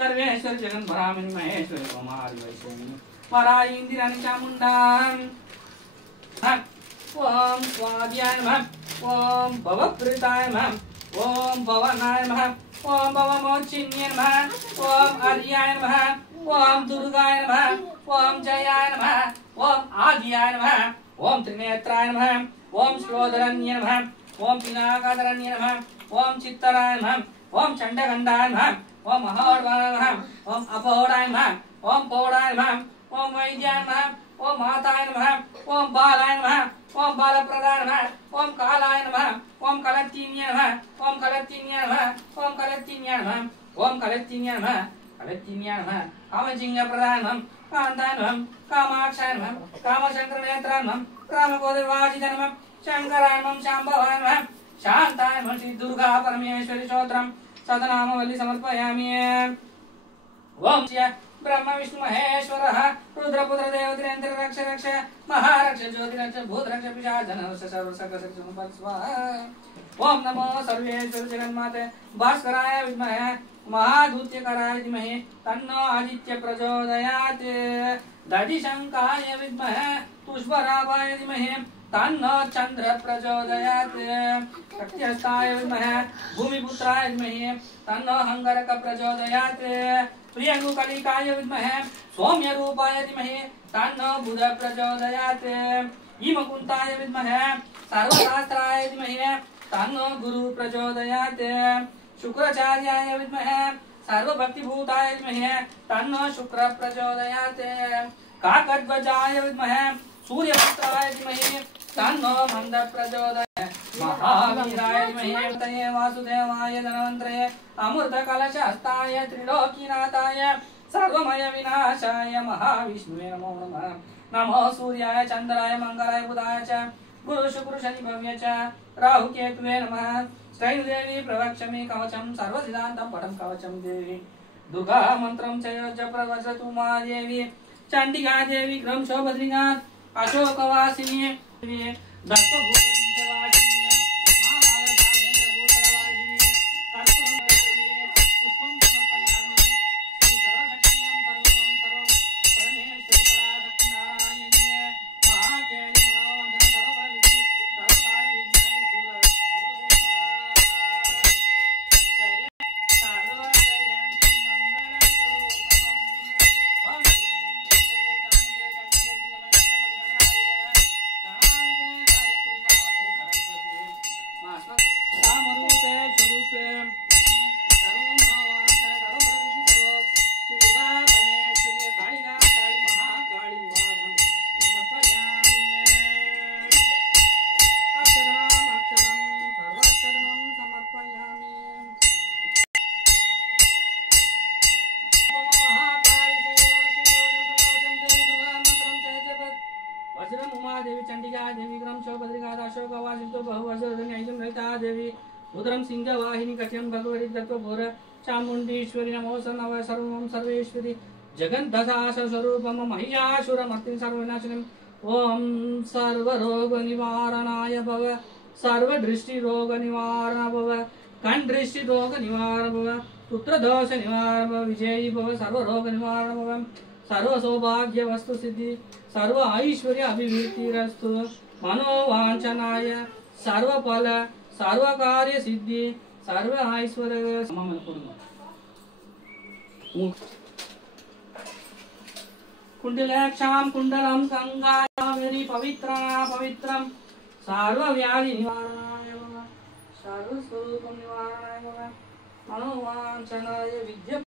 सर्वेश्वर जगन भरामिनी महेश्वरी कुमारी वैष्णवी वराई इंदिरानी चामुंडा ओम स्वाध्याय नमः ओम भवप्रीताय नमः ओम भवनाय नमः ओम भवमोचिन्ये नमः ओम आर्याय नमः ओम दुर्गाय नमः ओम जयाय नमः ओम आदियाय नमः ओम त्रिनेत्राय नमः ओम श्लोधरण्ये नमः ओम पिनाकाधरण्ये नमः ओम चित्तराय नमः ओम चंडगंडाय नमः ओम महावडाय नमः ओम अपहोडाय नमः ओम पौडाय नमः ओम वैद्याय नमः ओम माताय नमः ओम बालाय नमः ओम बालप्रदाय नमः ओम कालाय नमः ओम कलत्तिन्ये नमः ओम कलत्तिन्ये नमः ओम कलत्तिन्ये नमः ओम कलत्तिन्ये नमः कलत्तिन्ये नमः कामजिंगप्रदाय नमः कान्ताय नमः कामाक्षाय नमः कामशंकरनेत्राय नमः कामगोदवाजिताय नमः शंकराय नमः शाम्भवाय नमः शान्ताय नमः श्री दुर्गा परमेश्वरी स्तोत्रम् सतनामवल्ली समर्पयामि। ओम ब्रह्म विष्णु महेश्वरः रुद्रपुत्र देवतेन्द्र रक्ष रक्ष महारक्ष ज्योति रक्ष भूत रक्ष पिशाच धनरक्ष सर्वसर्ग स्वाहा। ओम नमो सर्वेश्वर जगन्माते भास्कराय विद्महे महाधूत्यकराय धीमहि तन्नो आदित्य प्रचोदयात् दधिशंकाय विद्महे पुष्परागाय धीमहि तन्नो चंद्र प्रचोदयात् शक्तिहस्ताय विद्महे भूमिपुत्राय धीमहि तन्नो अंगारक प्रचोदयात् प्रियंगुकलिकाय विद्महे सौम्यरूपाय धीमहि तन्नो बुध प्रचोदयात् हिमकुंताय विद्महे सर्वशास्त्राय धीमहि तन्नो गुरु प्रचोदयात् शुक्राचार्याय विद्महे सर्वभक्तिभूताय धीमहि तन्नो शुक्र प्रचोदयात् काकध्वजाय विद्महे सूर्यपुत्राय धीमहि तन्नो मंद प्रचोदयात् महावीराय धीमहि वासुदेवाय धनवंतरे अमृत कलशहस्ताय त्रिलोकीनाथाय सर्वमय विनाशाय महाविष्णुवे नमो नमः। नमो सूर्याय चंद्राय मंगलाय बुधाय च गुरु शुक्र शनि भव्य च राहु केतुवे नमः। श्रीदेवी प्रवक्षमि कवचम सर्वसिद्धान्तं पठं कवचम देवी दुर्गा मंत्रं च जप प्रवचतु मा देवी चंडिका देवी ग्रम शोभद्रिगा अशोकवासिनी दत्तभूतवासिनी महाबालचामेन्द्र भूतवासिनी कर्पूरं ददामि पुष्पं समर्पयामि श्री सर्वशक्तिं सर्वं सर्वं परमेश्वरी पराशक्ति नारायणी महाकेली महावंशना सर्वफलसिद्धि सर्वकार्यसिद्ध्यै सुरः जय सर्वजयन्ती मंगलस्वरूपम् ओम कामरूपे स्वरूपे सर्वभावांतर सर्वप्रवृत्ति सर्व श्री दुर्गा परमेश्वरी कालिका काली महाकाली विवाहं समर्पयामि। अक्षरं सर्वाक्षरं समर्पयामि। महाकाली देवी दुर्गा मंत्रं च जपत् वज्रम उमा देवी चंडिका देवी ग्रम शोभद्रिका अशोकवासितो बहुवज्रधनि ऐजं ललिता देवी रुद्रम सिंहवाहिनी कट्यं भगवती दत्तभोर चामुंडीश्वरी नमो नमः सर्वं सर्वेश्वरी जगन्धसास स्वरूपम महिषासुरमर्तिं सर्वविनाशिनीं ओम सर्वरोग निवारणाय भव सर्वदृष्टि रोग निवारण भव कंदृष्टि रोग निवारण भव पुत्र दोष निवारण भव विजयी भव सर्वरोग निवारण भव सर्व सौभाग्य वस्तु सिद्धि सर्व ऐश्वर्य अभिवृद्धिरस्तु मनोवांछनाय सर्व फल सर्व कार्य सिद्धि सर्व ऐश्वर्य कुंडलाक्षां कुंडलं गंगायामेरी पवित्रं सर्व व्याधि निवारणाय सर्व स्वरूप निवारणाय मनोवांछनाय विद्या